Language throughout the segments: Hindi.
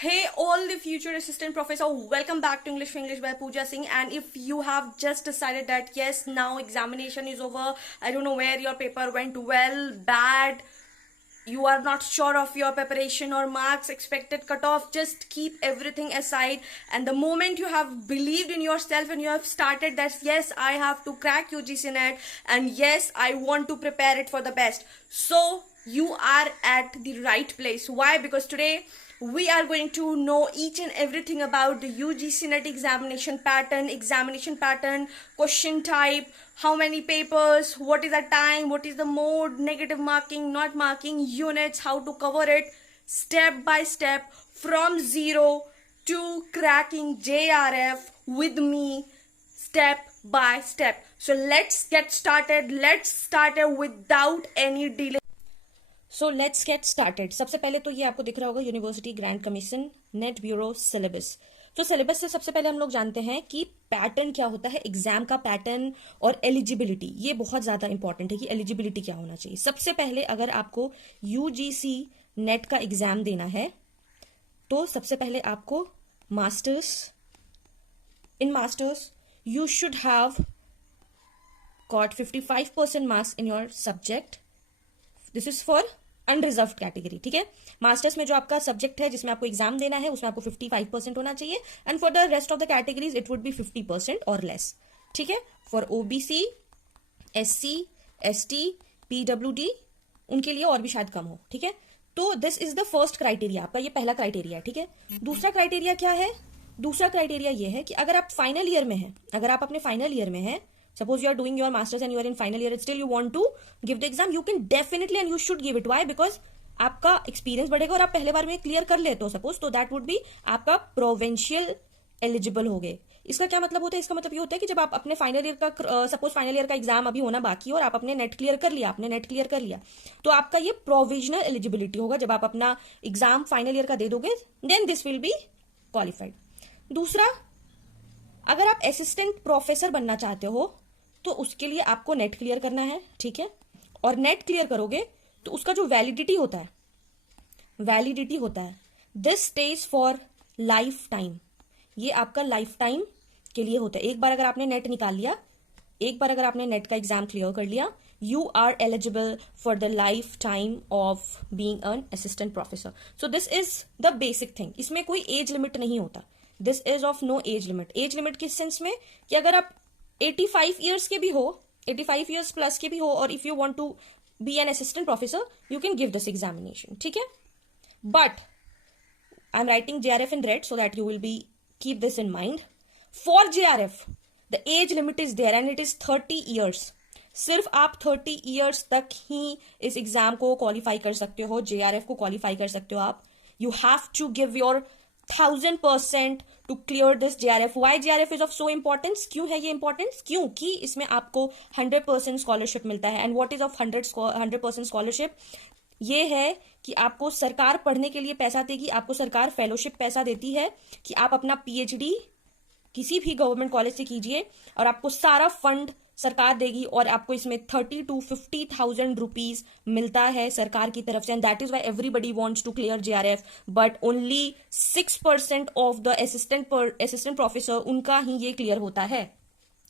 Hey, all the future assistant professor, welcome back to English for English by Pooja Singh. And if you have just decided that yes, now examination is over, I don't know where your paper went well, bad, you are not sure of your preparation or marks, expected cutoff, just keep everything aside. And the moment you have believed in yourself and you have started that yes, I have to crack UGC net and yes, I want to prepare it for the best. So you are at the right place. Why? Because today we are going to know each and everything about the UGC net examination pattern, question type, how many papers, what is the time, what is the mode, negative marking, not marking, units, how to cover it, step by step from zero to cracking JRF with me, step by step. So let's get started. Let's start it without any delay. So let's get started. सबसे पहले तो ये आपको दिख रहा होगा university grant commission net bureau syllabus. तो सिलेबस से सबसे पहले हम लोग जानते हैं कि पैटर्न क्या होता है, एग्जाम का पैटर्न और एलिजिबिलिटी. ये बहुत ज्यादा इंपॉर्टेंट है कि एलिजिबिलिटी क्या होना चाहिए. सबसे पहले अगर आपको यूजीसी नेट का एग्जाम देना है तो सबसे पहले आपको in masters you should have got 55% marks in your subject. This is for unreserved category. ठीक है, मास्टर्स में जो आपका सब्जेक्ट है जिसमें आपको एग्जाम देना है उसमें आपको 55% होना चाहिए. And for the rest of the categories it would be 50% और लेस. ठीक है, for OBC, SC, ST, PWD उनके लिए और भी शायद कम हो. ठीक है, तो this is the first criteria. आपका ये पहला क्राइटेरिया है. ठीक है, दूसरा क्राइटेरिया क्या है? दूसरा क्राइटेरिया ये है कि अगर आप फाइनल ईयर में हैं, अगर आप अपने फाइनल ईयर में हैं, suppose you are doing your masters and you are in final year, still you want to give the exam, you can definitely and you should give it. Why? Because आपका एक्सपीरियंस बढ़ेगा और आप पहले बार में क्लियर कर लेते हो सपोज, तो दैट वुड बी आपका प्रोविंशियल एलिजिबल हो गए. इसका क्या मतलब होता है? इसका मतलब ये होता है कि जब आप अपने फाइनल ईयर का सपोज फाइनल ईयर का एग्जाम अभी होना बाकी है और आप अपने नेट क्लियर कर लिया, आपने नेट क्लियर कर लिया, तो आपका ये प्रोविजनल एलिजिबिलिटी होगा. जब आप अपना एग्जाम फाइनल ईयर का दे दोगे then this will be qualified. दूसरा, अगर आप असिस्टेंट प्रोफेसर बनना चाहते हो तो उसके लिए आपको नेट क्लियर करना है. ठीक है, और नेट क्लियर करोगे तो उसका जो वैलिडिटी होता है this stage for life time. ये आपका लाइफ टाइम के लिए होता है. एक बार अगर आपने नेट निकाल लिया, एक बार अगर आपने नेट का एग्जाम क्लियर कर लिया, you are eligible for the lifetime of being an assistant professor. So this is the basic thing. इसमें कोई एज लिमिट नहीं होता. This is of no age limit. Age limit किस सेंस में कि अगर आप 85 ईयर्स के भी हो, 85 ईयर्स प्लस के भी हो, और if you want to be an assistant professor you can give this examination. ठीक है, but I am writing JRF in red so that you will be keep this in mind. For JRF the age limit is there and it is 30 years. सिर्फ आप 30 ईयर्स तक ही इस एग्जाम को क्वालिफाई कर सकते हो, JRF को क्वालिफाई कर सकते हो आप. You have to give your 1000% to clear this JRF. Why JRF is of so importance? क्यों है ये इंपॉर्टेंस? क्योंकि इसमें आपको 100% स्कॉलरशिप मिलता है. And what is of 100% scholarship? ये है कि आपको सरकार पढ़ने के लिए पैसा देगी, आपको सरकार फेलोशिप पैसा देती है कि आप अपना PhD किसी भी गवर्नमेंट कॉलेज से कीजिए और आपको सारा फंड सरकार देगी और आपको इसमें 30 to 50,000 रुपीज मिलता है सरकार की तरफ से. And that is why everybody wants to clear JRF, but only 6% of the assistant professor उनका ही ये क्लियर होता है.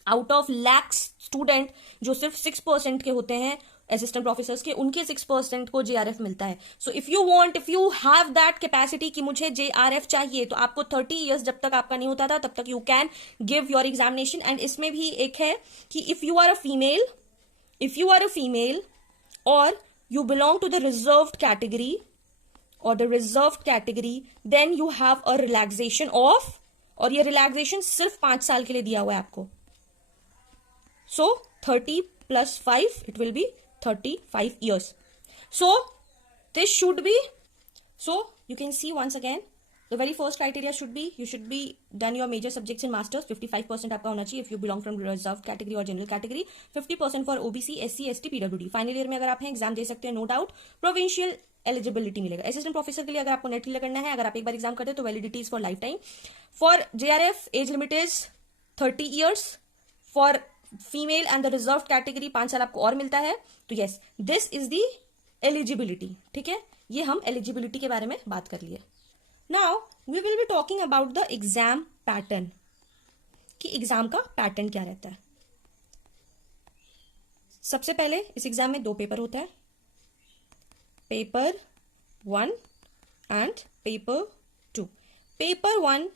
आउट ऑफ लैक्स स्टूडेंट जो सिर्फ 6% के होते हैं असिस्टेंट प्रोफेसर्स के, उनके 6% को JRF मिलता है. So if you have that capacity कि मुझे JRF चाहिए, तो आपको 30 ईयर्स जब तक आपका नहीं होता था तब तक you can give your examination. And इसमें भी एक है कि if you are a female और you belong to the reserved category then you have a relaxation of, और ये रिलैक्सेशन सिर्फ 5 साल के लिए दिया हुआ है आपको. सो 30 + 5 it will be 35 years. So this should be, so you can see once again the very first criteria should be you should be done your major subjects in masters. 55% आपका होना चाहिए if you belong from reserved category or general category. 50% for OBC, SC, ST, PWD. Final year में अगर आप हैं एग्जाम दे सकते हैं, नो डाउट. प्रोविंशियल एलिजिबिलिटी मिलेगा. असिस्टेंट प्रोफेसर के लिए अगर आपको नेट क्लियर करना है, अगर आप एक बार एग्जाम करते हैं तो validity is for life time. For JRF as limit is 30 years. For female and the reserve category 5 साल आपको और मिलता है. तो yes, this is the eligibility. ठीक है, ये हम एलिजिबिलिटी के बारे में बात कर लिए. Now we will be talking about the exam pattern, कि एग्जाम का पैटर्न क्या रहता है। सबसे पहले इस एग्जाम में 2 पेपर होता है, paper 1 and paper 2। Paper 1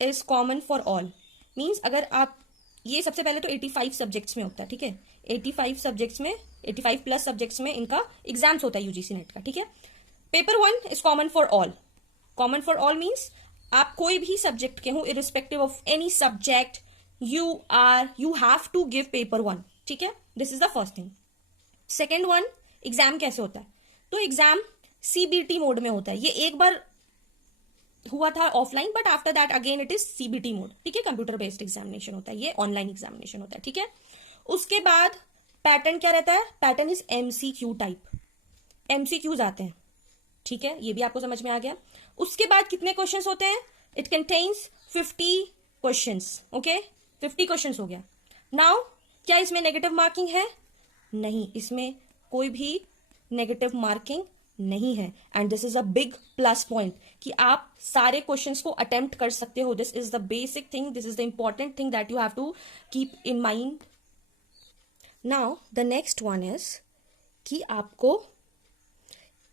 is common for all, means अगर आप ये सबसे पहले तो 85 सब्जेक्ट्स में होता है, ठीक है, 85 सब्जेक्ट्स में 85 प्लस सब्जेक्ट्स में इनका एग्जाम्स होता है यूजीसी नेट का, ठीक है। Paper 1 is common for all. Common for all means आप कोई भी सब्जेक्ट के हो, irrespective of any subject, you have to give paper 1, ठीक है। This is the first thing. Second one, exam कैसे होता है, तो एग्जाम सीबीटी मोड में होता है। ये एक बार हुआ था offline, but after that again it is CBT mode, ठीक है। कंप्यूटर बेस्ड एग्जामिनेशन होता है, ये ऑनलाइन एग्जामिनेशन होता है, ठीक है। उसके बाद पैटर्न क्या रहता है, pattern is MCQ type, MCQs आते हैं, ठीक है, ये भी आपको समझ में आ गया। उसके बाद कितने क्वेश्चंस होते हैं, it contains 50 questions, okay, 50 questions हो गया। नाउ क्या इसमें नेगेटिव मार्किंग है, नहीं, इसमें कोई भी नेगेटिव मार्किंग नहीं है। And this is a big plus point कि आप सारे क्वेश्चंस को अटेम्प्ट कर सकते हो। This is the basic thing, this is the important thing that you have to keep in mind. Now the next one is कि आपको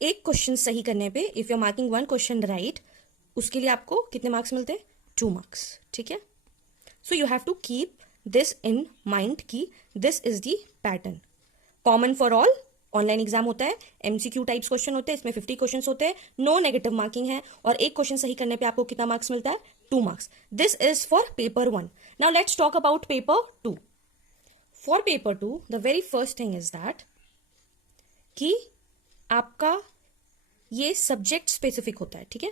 एक क्वेश्चन सही करने पे, if you are marking 1 question right, उसके लिए आपको कितने मार्क्स मिलते हैं, 2 मार्क्स, ठीक है। So you have to keep this in mind कि this is the pattern. Common for all online exam होता है, एमसीक्यू टाइप्स क्वेश्चन होते हैं, इसमें 50 क्वेश्चंस होते हैं, नो नेगेटिव मार्किंग है, और एक क्वेश्चन सही करने पे आपको कितना मार्क्स मिलता है, 2 marks. This is for paper 1। Now let's talk about paper 2। For paper 2 the very first thing is that कि आपका ये सब्जेक्ट स्पेसिफिक होता है, ठीक है।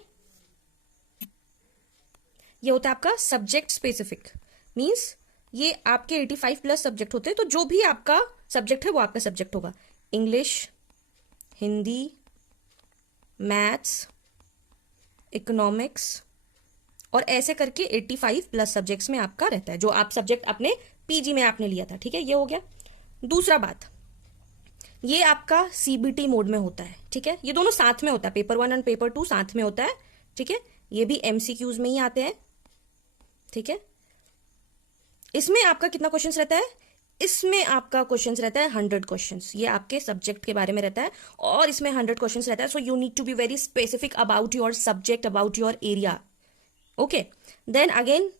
ये होता है आपका सब्जेक्ट स्पेसिफिक, मीन्स ये आपके 85 प्लस सब्जेक्ट होते हैं, तो जो भी आपका सब्जेक्ट है वो आपका सब्जेक्ट होगा। इंग्लिश, हिंदी, मैथ्स, इकोनॉमिक्स, और ऐसे करके 85 प्लस सब्जेक्ट्स में आपका रहता है, जो आप सब्जेक्ट अपने पीजी में आपने लिया था, ठीक है। ये हो गया। दूसरा बात, ये आपका सीबीटी मोड में होता है, ठीक है। ये दोनों साथ में होता है, पेपर 1 एंड पेपर 2 साथ में होता है, ठीक है। ये भी एमसीक्यूज में ही आते हैं, ठीक है। इसमें आपका कितना क्वेश्चंस रहता है, इसमें आपका क्वेश्चंस रहता है 100 क्वेश्चंस। ये आपके सब्जेक्ट के बारे में रहता है, और इसमें 100 क्वेश्चंस रहता है। So you need to be very specific about your subject, about your area, okay. Then again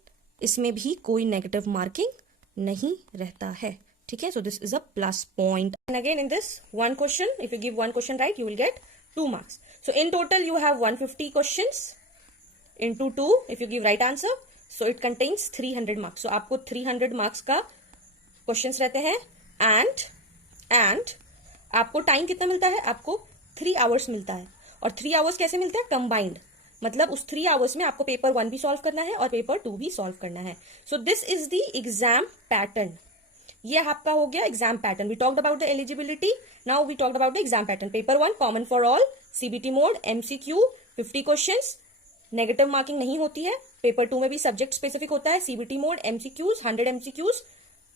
इसमें भी कोई नेगेटिव मार्किंग नहीं रहता है, ठीक है। So this is a plus point. And again in this 1 question, if you give 1 question right, you will get 2 marks. So in total you have 150 questions into 2 if you give right answer, so it contains 300 marks। so आपको 300 मार्क्स का क्वेश्चंस रहते हैं, एंड आपको टाइम कितना मिलता है, आपको 3 आवर्स मिलता है। और 3 आवर्स कैसे मिलता है, कंबाइंड, मतलब उस 3 आवर्स में आपको पेपर 1 भी सॉल्व करना है और पेपर 2 भी सॉल्व करना है। So this is the exam pattern. ये आपका हो गया exam pattern. We talked about the eligibility, now we talked about the exam pattern. Paper 1 common for all, CBT mode, MCQ, 50 questions, negative marking नहीं होती है। पेपर 2 में भी सब्जेक्ट स्पेसिफिक होता है, CBT mode, MCQs, 100 MCQs,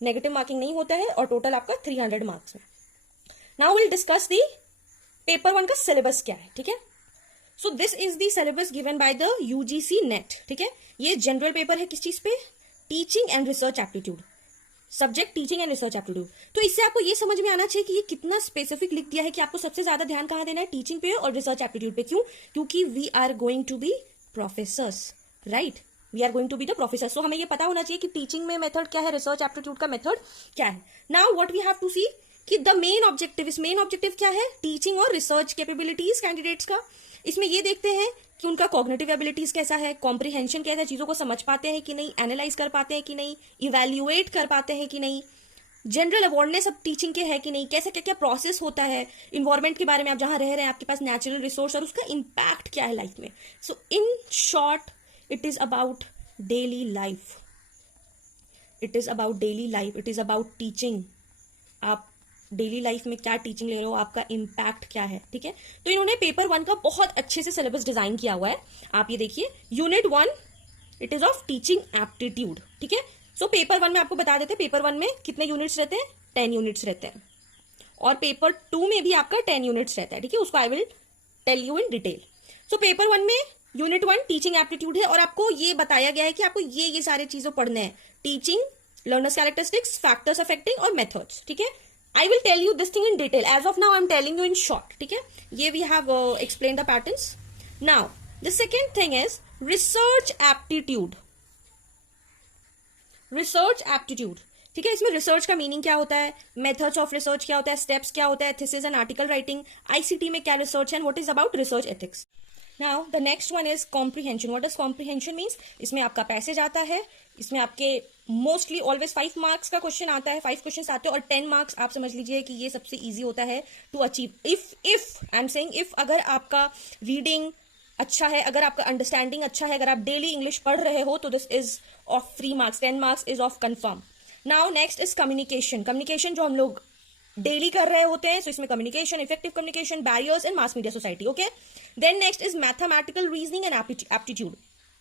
negative marking नहीं होता है, और टोटल आपका 300 मार्क्स में। Now will discuss the paper 1 का सिलेबस क्या है, ठीक है। So this is the syllabus given by the UGC net, ठीक है। ये जनरल पेपर है किस चीज पे, teaching and research aptitude, subject teaching and research aptitude. तो इससे आपको ये समझ में आना चाहिए कि ये कितना स्पेसिफिक लिख दिया है कि आपको सबसे ज्यादा ध्यान कहां देना है, टीचिंग पे और रिसर्च एप्टीट्यूड पे। क्यों, क्योंकि we are going to be professors, right, we are going to be the professor. So हमें ये पता होना चाहिए कि टीचिंग में मेथड क्या है, रिसर्च एप्टीट्यूड का मेथड क्या है। Now what we have to see कि द मेन ऑब्जेक्टिव, इस मेन ऑब्जेक्टिव क्या है, टीचिंग और रिसर्च कैपेबिलिटीज कैंडिडेट्स का। इसमें ये देखते हैं कि उनका कॉग्निटिव एबिलिटीज कैसा है, कॉम्प्रिहेंशन कैसा है, चीजों को समझ पाते हैं कि नहीं, एनालाइज कर पाते हैं कि नहीं, इवेल्युएट कर पाते हैं कि नहीं, जनरल अवेयरनेस अब टीचिंग के है कि नहीं, कैसे क्या क्या प्रोसेस होता है, इन्वायरमेंट के बारे में, आप जहां रह रहे हैं आपके पास नेचुरल रिसोर्स और उसका इम्पैक्ट क्या है लाइफ में। So in short it is about daily life, it is about daily life, it is about teaching. आप डेली लाइफ में क्या टीचिंग ले रहे हो, आपका इम्पैक्ट क्या है, ठीक है। तो इन्होंने पेपर 1 का बहुत अच्छे से सिलेबस डिजाइन किया हुआ है। आप ये देखिए, unit 1 it is of teaching aptitude, ठीक है। सो पेपर 1 में आपको बता देते हैं, पेपर 1 में कितने यूनिट्स रहते हैं, 10 यूनिट्स रहते हैं, और पेपर 2 में भी आपका 10 यूनिट्स रहता है, ठीक है। उसको I will tell you in detail. So paper 1 में यूनिट 1 टीचिंग एप्टीट्यूड है और आपको ये बताया गया है कि आपको ये सारे चीजों पढ़ने हैं, teaching, learners characteristics, factors affecting और मेथड्स, ठीक है। I will tell you this thing in detail, as of now I am telling you in short, ठीक है। ये we have explain the patterns. Now the second thing is research aptitude. Research aptitude, ठीक है। इसमें रिसर्च का मीनिंग क्या होता है, मेथड्स ऑफ रिसर्च क्या होता है, स्टेप्स क्या होता है, thesis and article writing, ICT में क्या रिसर्च है, what is about research ethics. Now the next one is comprehension. What is comprehension means, इसमें आपका पैसेज आता है, इसमें आपके मोस्टली ऑलवेज 5 मार्क्स का क्वेश्चन आता है, 5 क्वेश्चन आते हैं और 10 मार्क्स आप समझ लीजिए कि ये सबसे इजी होता है to achieve. If I am saying if, अगर आपका रीडिंग अच्छा है, अगर आपका अंडरस्टैंडिंग अच्छा है, अगर आप डेली इंग्लिश पढ़ रहे हो तो this is of 3 marks, 10 marks is of confirm. Now next is communication. Communication जो हम लोग डेली कर रहे होते हैं, सो इसमें communication, effective communication, barriers in mass media society, okay. Then next is mathematical reasoning and aptitude.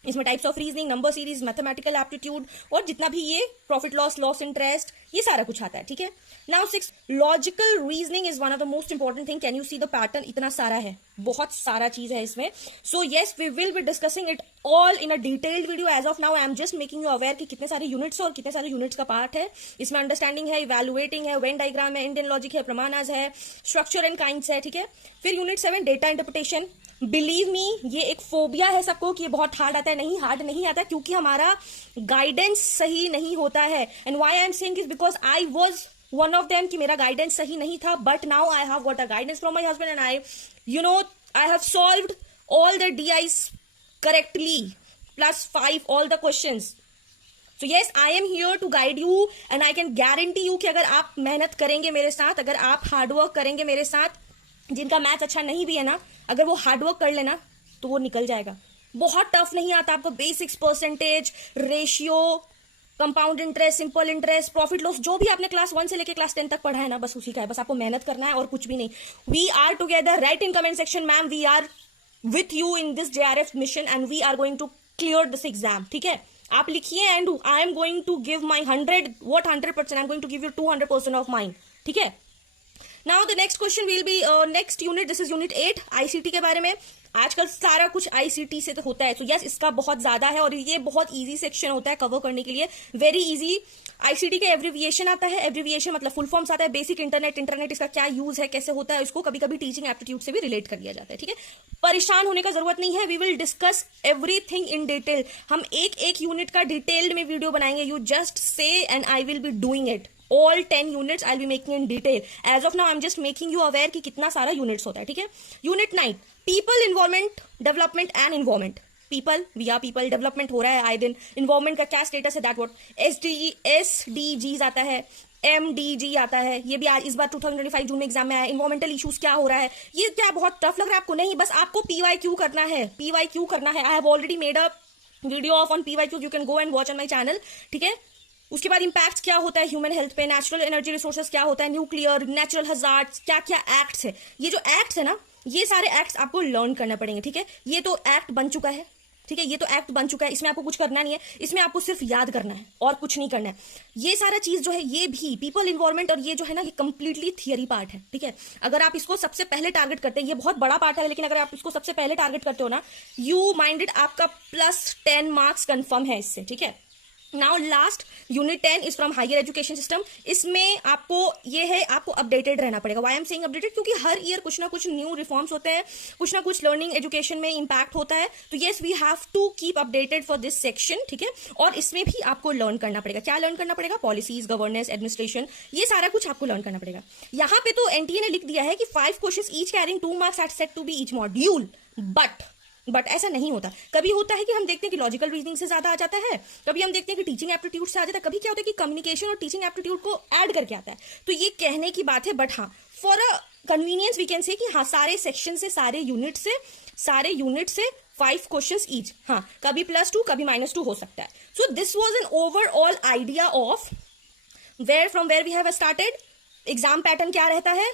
इसमें types of reasoning, number series, mathematical aptitude और जितना भी ये प्रॉफिट लॉस, लॉस इंटरेस्ट, ये सारा कुछ आता है, ठीक है। Now 6 logical reasoning is one of the most important thing. Can you see the pattern, इतना सारा है, बहुत सारा चीज है इसमें। So yes, we will be discussing it all in a detailed video. As of now I am just making you aware कि कितने सारे यूनिट्स और कितने सारे यूनिट्स का पार्ट है। इसमें अंडरस्टैंडिंग है, इवैल्युएटिंग है, वेन डायग्राम है, इंडियन लॉजिक है, प्रमाणाज है, स्ट्रक्चर एंड काइंड्स है, ठीक है। फिर unit 7 data interpretation. Believe me, ये एक फोबिया है सबको कि ये बहुत हार्ड आता है। नहीं, हार्ड नहीं आता क्योंकि हमारा गाइडेंस सही नहीं होता है। And why I am saying is because I was one of them कि मेरा गाइडेंस सही नहीं था, but now I have got a guidance from my husband and I have solved all the DIs correctly +5 all the questions. So yes, I am here to guide you and I can guarantee you कि अगर आप मेहनत करेंगे मेरे साथ, अगर आप हार्डवर्क करेंगे मेरे साथ, जिनका मैथ अच्छा नहीं भी है ना, अगर वो हार्डवर्क कर लेना तो वो निकल जाएगा। बहुत टफ नहीं आता आपको। Basics, percentage, ratio, compound interest, simple interest, profit loss, जो भी आपने क्लास 1 से लेकर क्लास 10 तक पढ़ा है ना, बस उसी का है। बस आपको मेहनत करना है और कुछ भी नहीं। We are together, right in comment section ma'am, we are with you in this JRF mission and we are going to clear this exam, ठीक है। आप लिखिए and I am going to give my 100%, I'm going to give you 200% of mine, ठीक है। Now the next question will be next unit, this is unit 8 ICT के बारे में। आजकल सारा कुछ ICT से तो होता है, तो यस इसका बहुत ज्यादा है और ये बहुत इजी सेक्शन होता है कवर करने के लिए, वेरी इजी। ICT के एब्रिविएशन आता है, एब्रिविएशन मतलब फुल फॉर्म्स आता है, बेसिक इंटरनेट इसका क्या यूज है, कैसे होता है, इसको कभी कभी टीचिंग एप्टीट्यूड से भी रिलेट कर दिया जाता है, ठीक है। परेशान होने का जरूरत नहीं है, we will discuss everything in detail. हम एक यूनिट का डिटेल्ड में वीडियो बनाएंगे, you just say and I will be doing it. All 10 units I'll be making in detail. As of now, I'm just making you aware कि कितना सारा units होता है, ठीक है। Unit 9 people, environment, development and environment. People, we are people, development हो रहा है आए दिन, environment का क्या status है, that what SDGs आता है, MDG आता है, ये भी आज इस बार 2025 जून में एग्जाम में आया। इन्वायरमेंटल इश्यूज क्या हो रहा है, ये क्या बहुत टफ लग रहा है आपको? नहीं, बस आपको PYQ करना है, PYQ करना है। I have already made a video of on PYQ, you can go and watch on my channel, ठीक है। उसके बाद इंपैक्ट क्या होता है ह्यूमन हेल्थ पे, नेचुरल एनर्जी रिसोर्सेज क्या होता है, न्यूक्लियर, नेचुरल हजार्ड्स, क्या क्या एक्ट्स है। ये जो एक्ट्स है ना, ये सारे एक्ट्स आपको लर्न करना पड़ेंगे, ठीक है। ये तो एक्ट बन चुका है, ठीक है, ये तो एक्ट बन चुका है, इसमें आपको कुछ करना नहीं है, इसमें आपको सिर्फ याद करना है और कुछ नहीं करना है। ये सारा चीज जो है, ये भी पीपल, इन्वायरमेंट और ये जो है ना, ये कंप्लीटली थियरी पार्ट है, ठीक है। अगर आप इसको सबसे पहले टारगेट करते हैं, ये बहुत बड़ा पार्ट है, लेकिन अगर आप इसको सबसे पहले टारगेट करते हो ना, यू माइंडेड, आपका +10 मार्क्स कंफर्म है इससे, ठीक है। Now last unit 10 is from higher education system. इसमें आपको ये है, आपको अपडेटेड रहना पड़ेगा। वाई एम सेइंग अपडेटेड, क्योंकि हर ईयर कुछ ना कुछ न्यू रिफॉर्म्स होते हैं, कुछ ना कुछ लर्निंग एजुकेशन में इंपैक्ट होता है, तो yes we have to keep updated for this section, ठीक है। और इसमें भी आपको लर्न करना पड़ेगा। क्या लर्न करना पड़ेगा? पॉलिसीज, गवर्नेंस, एडमिनिस्ट्रेशन, ये सारा कुछ आपको लर्न करना पड़ेगा। यहाँ पे तो एनटीए ने लिख दिया है कि 5 question each carrying 2 marks at set to be each module, but ऐसा नहीं होता। कभी होता है कि हम देखते हैं कि लॉजिकल रीजनिंग से ज्यादा आ जाता है, कभी हम देखते हैं कि टीचिंग एप्टीट्यूड से आ जाता है, कभी क्या होता है कि कम्युनिकेशन और टीचिंग एप्टीट्यूड को ऐड करके आता है। तो ये कहने की बात है, बट हाँ, for a convenience we can say कि हाँ, सारे सेक्शन से, सारे यूनिट से 5 क्वेश्चंस ईच, हाँ, कभी +2 कभी -2 हो सकता है। So this was an overall idea of from where we have started. Exam pattern क्या रहता है,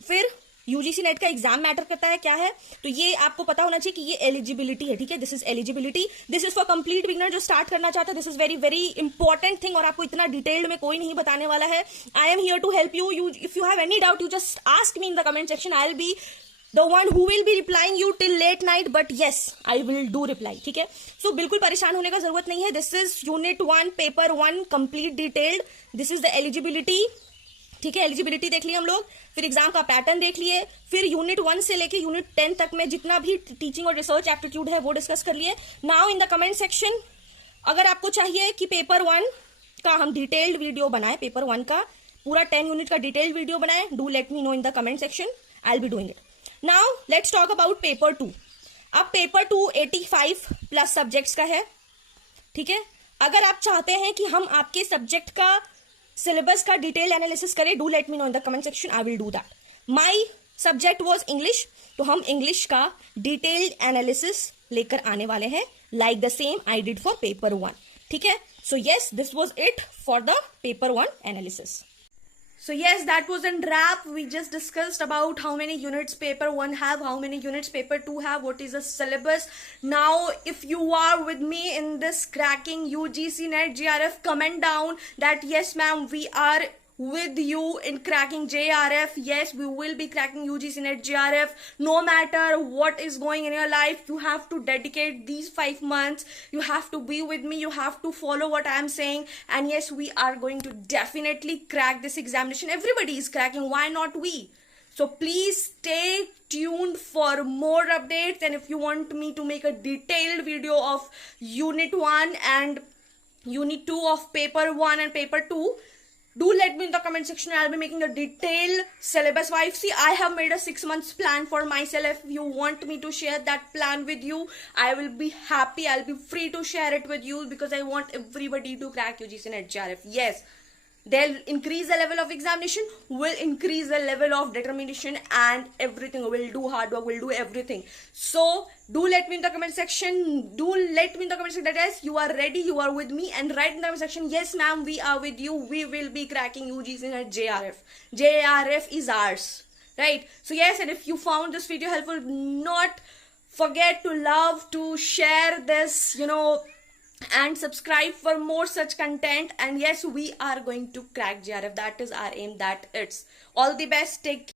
फिर यूजीसी नेट का एग्जाम मैटर करता है क्या है, तो ये आपको पता होना चाहिए कि ये एलिजिबिलिटी है, ठीक है। This is eligibility, this is for complete beginner जो स्टार्ट करना चाहता है। This is very very important thing और आपको इतना डिटेल्ड में कोई नहीं बताने वाला है। I am here to help you, if you have any doubt you just ask me in the comment section, I will be the one who will be replying you till late night, but yes I will do reply, ठीक है। सो बिल्कुल परेशान होने का जरूरत नहीं है। This is unit 1 paper 1 complete detailed. This is the eligibility, ठीक है। एलिजिबिलिटी देख लिया हम लोग, फिर एग्जाम का पैटर्न देख लिए, फिर यूनिट 1 से लेके यूनिट 10 तक में जितना भी टीचिंग और रिसर्च एप्टीट्यूड है वो डिस्कस कर लिए। Now in the comment section, अगर आपको चाहिए कि पेपर 1 का हम डिटेल्ड वीडियो बनाए, पेपर 1 का पूरा 10 यूनिट का डिटेल्ड वीडियो बनाए, do let me know in the comment section, I will be doing it. Now let's talk about paper 2। अब पेपर 2 85 प्लस सब्जेक्ट्स का है, ठीक है। अगर आप चाहते हैं कि हम आपके सब्जेक्ट का सिलेबस का डिटेल एनालिसिस करें, do let me know in the comment section, I will do that. My subject was English, तो हम इंग्लिश का डिटेल्ड एनालिसिस लेकर आने वाले हैं, like the same I did for paper 1, ठीक है। So yes, this was it for the paper 1 analysis. So yes, that was a wrap. We just discussed about how many units paper 1 have, how many units paper 2 have, what is the syllabus. Now, if you are with me in this cracking UGC NET JRF, comment down that yes ma'am, we are with you in cracking JRF. Yes, we will be cracking UGC NET JRF. No matter what is going in your life, you have to dedicate these 5 months. You have to be with me. You have to follow what I am saying. And yes, we are going to definitely crack this examination. Everybody is cracking. Why not we? So please stay tuned for more updates. And if you want me to make a detailed video of Unit 1 and Unit 2 of Paper 1 and Paper 2, do let me in the comment section. I'll be making a detailed syllabus wise. See, I have made a 6 months plan for myself. If you want me to share that plan with you, I will be happy. I'll be free to share it with you because I want everybody to crack UGC NET JRF. Yes, they'll increase the level of examination, will increase the level of determination, and everything. Will do hard work, will do everything. So do let me in the comment section. Do let me in the comment section that yes, you are ready, you are with me, and write in the comment section, yes ma'am, we are with you. We will be cracking UGC NET JRF. JRF is ours, right? So yes, and if you found this video helpful, not forget to love, to share this, and subscribe for more such content. And yes, we are going to crack JRF. That is our aim. That it's all the best. Take